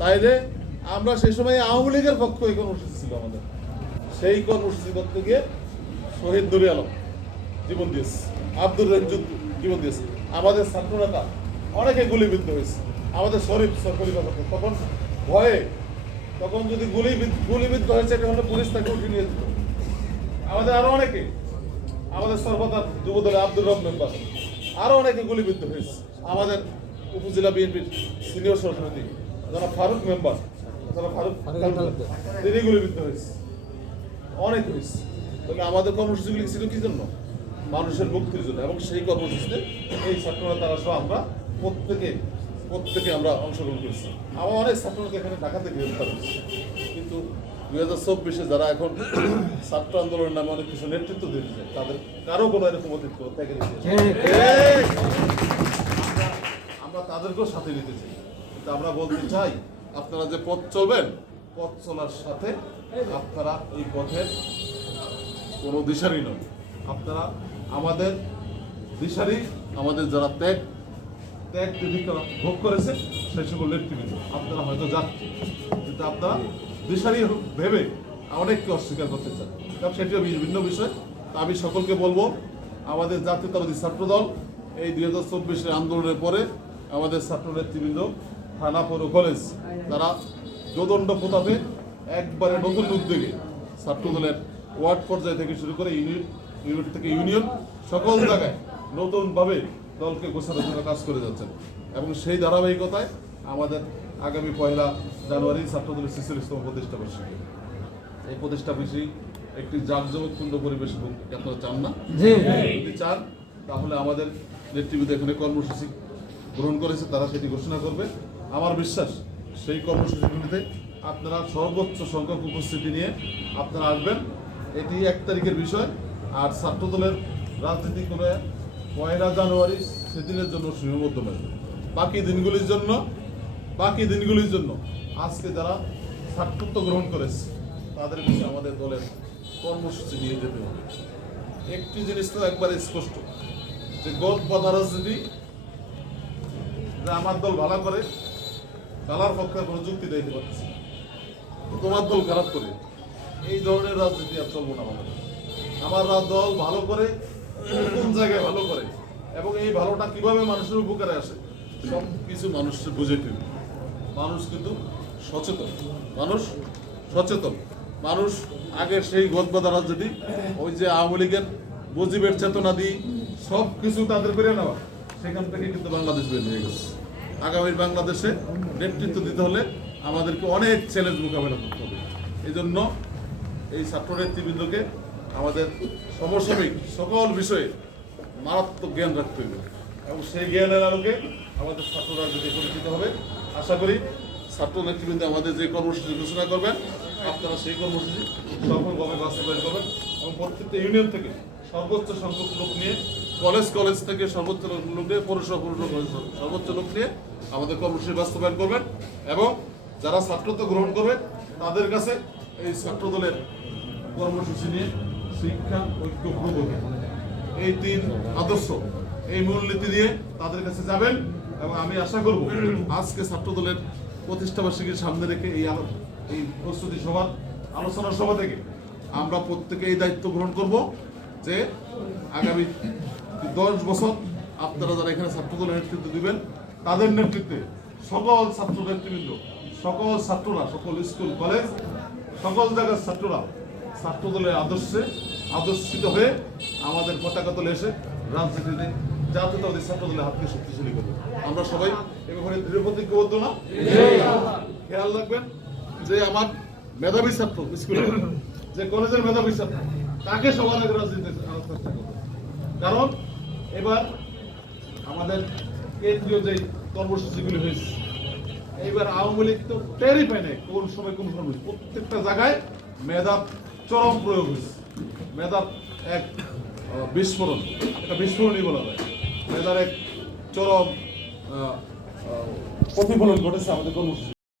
তাইলে আমরা সেই সময় আওয়ামী লীগের পক্ষ এই কর্মসূচি ছিল আমাদের। সেই কর্মসূচি করতে গিয়ে শহীদ নুরি আলম জীবন দিয়েছে, আব্দুর রঞ্জুদ জীবন দিয়েছে। আমাদের ছাত্রনেতা অনেকে গুলিবিদ্ধ হয়েছে। আমাদের শরীফ সরকারি ব্যাপারে তখন ভয়ে, তখন যদি গুলি গুলিবিদ্ধ হয়েছে এটা হলে পুলিশ তাকে উঠিয়ে নিয়ে যেত। আমাদের আরও অনেকে, আমাদের সর্বদা যুবদলে আব্দুর রব মেম্বার, আরও অনেকে গুলিবিদ্ধ হয়েছে। আমাদের উপজেলা বিএনপির সিনিয়র সভাপতি যারা ফারুক মেম্বার যারা ফারুক তিনি গুলিবিদ্ধ হয়েছে। অনেক হয়েছে। তবে আমাদের কর্মসূচিগুলি ছিল কি জন্য? মানুষের মুক্তির জন্য। এবং সেই কর্মসূচিতে এই ছাত্ররা তারা সহ আমরা প্রত্যেকে প্রত্যেকে আমরা অংশগ্রহণ করেছি। আমার অনেক ছাত্ররা এখানে ঢাকা থেকে গ্রেফতার হয়েছে। কিন্তু দুই হাজার চব্বিশে যারা এখন ছাত্র আন্দোলনের নামে অনেক কিছু নেতৃত্ব দিয়েছে তাদের কারও কোনো এরকম অতীত থেকে আমরা আমরা তাদেরকেও সাথে নিতে চাই। কিন্তু আমরা বলতে চাই, আপনারা যে পথ চলবেন, পথ চলার সাথে আপনারা এই পথের কোনো দিশারি নয় আপনারা আমাদের দিশারি আমাদের যারা ত্যাগ ত্যাগ দীপিকা ভোগ করেছে, সেই সকল নেতৃবৃন্দ, আপনারা হয়তো যাচ্ছেন কিন্তু আপনারা দিশারি ভেবে অনেককে অস্বীকার করতে চান। কারণ সেটিও ভিন্ন বিষয়। তা আমি সকলকে বলব, আমাদের জাতীয়তাবাদী ছাত্রদল এই দুই হাজার চব্বিশের আন্দোলনের পরে আমাদের ছাত্র নেতৃবৃন্দ থানা পৌর কলেজ তারা দোদণ্ড প্রতাপে একবারে নতুন উদ্যোগে ছাত্রদলের ওয়ার্ড পর্যায় থেকে শুরু করে ইউনিট ইউনিট থেকে ইউনিয়ন সকল জায়গায় নতুনভাবে দলকে গোছানোর জন্য কাজ করে যাচ্ছেন। এবং সেই ধারাবাহিকতায় আমাদের আগামী পয়লা জানুয়ারি ছাত্রদলের ছেচল্লিশতম প্রতিষ্ঠা বার্ষিকী। এই প্রতিষ্ঠা বার্ষিকী একটি জাঁকজমকপূর্ণ পরিবেশ আপনারা চান না। যদি চান তাহলে আমাদের নেতৃবৃন্দ এখানে কর্মসূচি গ্রহণ করেছে তারা সেটি ঘোষণা করবে। আমার বিশ্বাস সেই কর্মসূচিগুলিতে আপনারা সর্বোচ্চ সংখ্যক উপস্থিতি নিয়ে আপনারা আসবেন। এটি এক তারিখের বিষয়, আর ছাত্রদলের রাজনীতি করে পয়লা জানুয়ারি সেদিনের জন্য সীমাবদ্ধ নয়। বাকি দিনগুলির জন্য, বাকি দিনগুলির জন্য আজকে যারা ছাত্রত্ব গ্রহণ করেছে, তাদের কাছে আমাদের দলের কর্মসূচি নিয়ে যেতে হবে। একটি জিনিস তো একবারে স্পষ্ট, যে বাধা রাজনীতি আমার দল ভালো করে তালার পক্ষে কোনো যুক্তি দিতে পারছে না। তোমার দল খারাপ করে, এই ধরনের রাজনীতি আর চলবো না আমাদের। আমার দল ভালো করে, কোন জায়গায় ভালো করে, এবং এই ভালোটা কীভাবে মানুষের উপকারে আসে সব কিছু মানুষ বুঝে ফেলবে। মানুষ কিন্তু সচেতন, মানুষ সচেতন। মানুষ আগের সেই গদবাদা রাজনীতি, ওই যে আওয়ামী লীগের মুজিবের চেতনা দিয়ে সব কিছু তাদের করে নেওয়া, সেখান থেকে কিন্তু বাংলাদেশ বের হয়ে গেছে। আগামী বাংলাদেশে নেতৃত্ব দিতে হলে আমাদেরকে অনেক চ্যালেঞ্জ মোকাবেলা করতে হবে। এই জন্য এই ছাত্র নেতৃবৃন্দকে আমাদের সমসাময়িক সকল বিষয়ে মারাত্মক জ্ঞান রাখতে হবে এবং সেই জ্ঞানের আলোকে আমাদের ছাত্র রাজনীতি পরিচিত হবে। আশা করি ছাত্র নেতৃবৃন্দ আমাদের যে কর্মসূচি ঘোষণা করবেন, আপনারা সেই কর্মসূচি সফলভাবে বাস্তবায়ন করবেন এবং প্রত্যেকটা ইউনিয়ন থেকে সর্বোচ্চ সংখ্যক লোক নিয়ে, কলেজ কলেজ থেকে সর্বোচ্চ লোক নিয়ে, পৌরসভা পৌরসভা সর্বোচ্চ লোক নিয়ে আমাদের কর্মসূচি বাস্তবায়ন করবেন এবং যারা ছাত্রত্ব গ্রহণ করবে তাদের কাছে এই ছাত্রদলের কর্মসূচি নিয়ে শিক্ষা, ঐক্য প্রবর্তন এই তিন আদর্শ, এই মূলনীতি নিয়ে তাদের কাছে যাবেন এবং আমি আশা করব আজকে ছাত্র দলের প্রতিষ্ঠা বার্ষিকীর সামনে রেখে এই এই প্রস্তুতি সভা আলোচনা সভা থেকে আমরা প্রত্যেকে এই দায়িত্ব গ্রহণ করব। যে আগামী দশ বছর আপনারা যারা এখানে ছাত্র দলের নেতৃত্ব দিবেন, তাদের নেতৃত্বে সকল ছাত্র নেতৃবৃন্দ, সকল ছাত্ররা, সকল স্কুল, কলেজ, সকল জায়গার ছাত্ররা ছাত্র দলের আদর্শে আদর্শিত হয়ে আমাদের পতাকা দলে এসে রাজনীতিতে জাতীয়তাবাদী ছাত্র দলের হাতকে শক্তিশালী করবে। আমরা সবাই এ ব্যাপারে দৃঢ় প্রতিজ্ঞবদ্ধ না? খেয়াল রাখবেন যে আমার মেধাবী ছাত্র স্কুলে যে কলেজের মেধাবী ছাত্র তাকে সবার আগে করবে কারণ এবার আমাদের কেন্দ্রীয় যে কর্মসূচিগুলি হয়েছে এইবার আওয়ামী লীগ তো টেরই পায় নাই কোন সময় কোন সময় প্রত্যেকটা জায়গায় মেধাব চরম প্রয়োগ হয়েছে। মেধাব এক বিস্ফোরণ, এটা বিস্ফোরণই বলা যায়। মেধার এক চরম প্রতিফলন ঘটেছে আমাদের কর্মসূচি